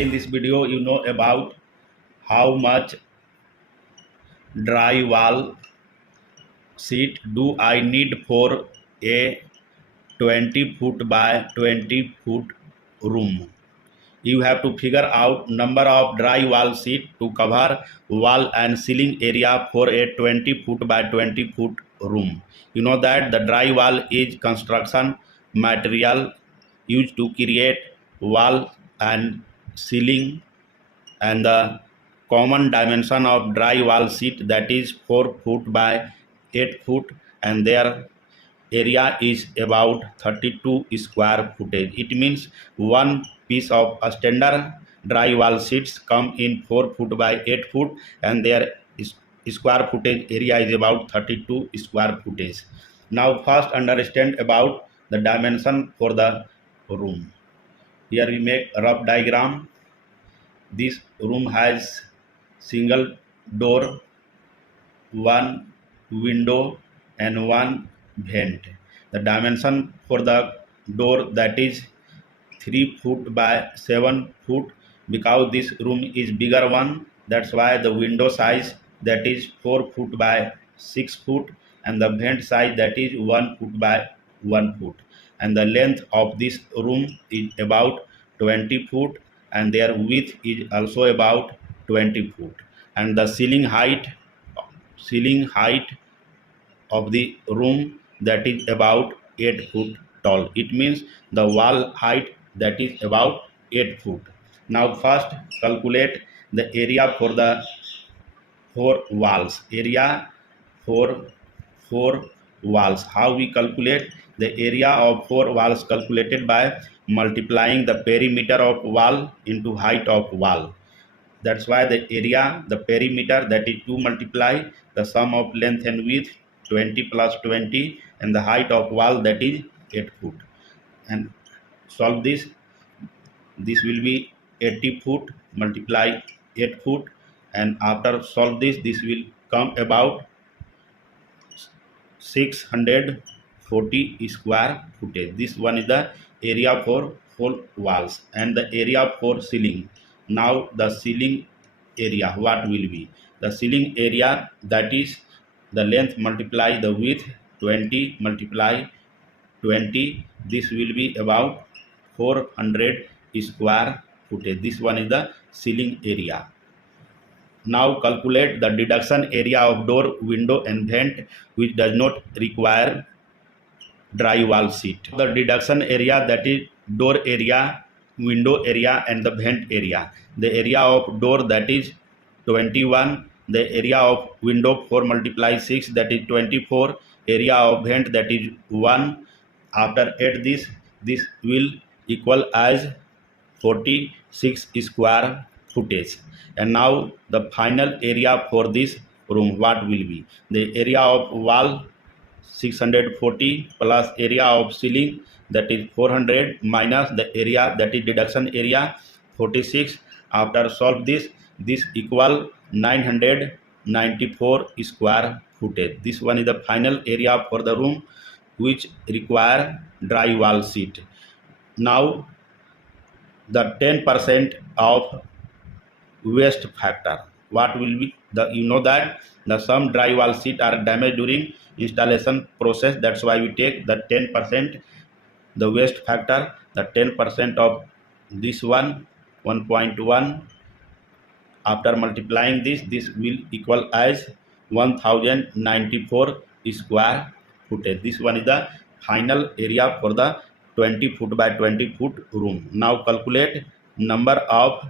Today in this video you know about how much drywall sheet do I need for a 20 foot by 20 foot room. You have to figure out number of drywall sheet to cover wall and ceiling area for a 20 foot by 20 foot room. You know that the drywall is construction material used to create wall and ceiling, and the common dimension of drywall sheet that is 4 foot by 8 foot, and their area is about 32 square footage. It means one piece of a standard drywall sheets come in 4 foot by 8 foot, and their square footage area is about 32 square footage. Now first understand about the dimension for the room. Here we make a rough diagram. This room has single door, one window and one vent. The dimension for the door that is 3 foot by 7 foot, because this room is bigger one. That's why the window size that is 4 foot by 6 foot, and the vent size that is 1 foot by 1 foot. And the length of this room is about 20 foot, and their width is also about 20 foot. And the ceiling height of the room that is about 8 foot tall. It means the wall height that is about 8 foot. Now first calculate the area for the 4 walls. Area for 4 walls. How we calculate the area of 4 walls? Calculated by multiplying the perimeter of wall into height of wall. That's why the area, the perimeter, that is 2 multiply the sum of length and width, 20 plus 20, and the height of wall that is 8 foot. And solve this. This will be 80 foot multiply 8 foot, and after solve this will come about 640 square footage. This one is the area for 4 walls, and the area for ceiling. Now the ceiling area, what will be? The ceiling area that is the length multiply the width, 20 multiply 20. This will be about 400 square footage. This one is the ceiling area. Now calculate the deduction area of door, window and vent which does not require drywall sheet. The deduction area that is door area, window area and the vent area. The area of door that is 21, the area of window 4 multiply 6 that is 24, area of vent that is 1. After add this will equal as 46 square footage. And now the final area for this room, what will be? The area of wall 640 plus area of ceiling that is 400 minus the area that is deduction area 46. After solve this equal 994 square footage. This one is the final area for the room which require drywall sheet. Now the 10% of waste factor, what will be? You know that the some drywall sheet are damaged during installation process. That's why we take the 10%, the waste factor, the 10% of this one 1.1. After multiplying this will equal as 1094 square footage. This one is the final area for the 20 foot by 20 foot room. Now calculate number of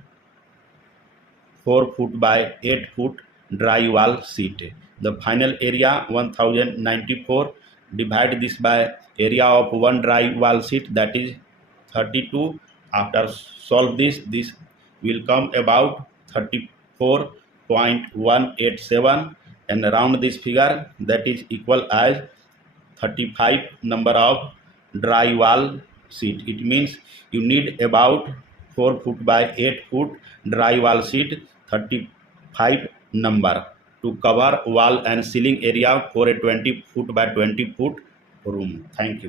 4 foot by 8 foot drywall sheet. The final area 1094. Divide this by area of one drywall sheet that is 32. After solve this will come about 34.187, and round this figure that is equal as 35 number of drywall sheet. It means you need about 4 foot by 8 foot drywall sheet, 35 number, to cover wall and ceiling area for a 20 foot by 20 foot room. Thank you.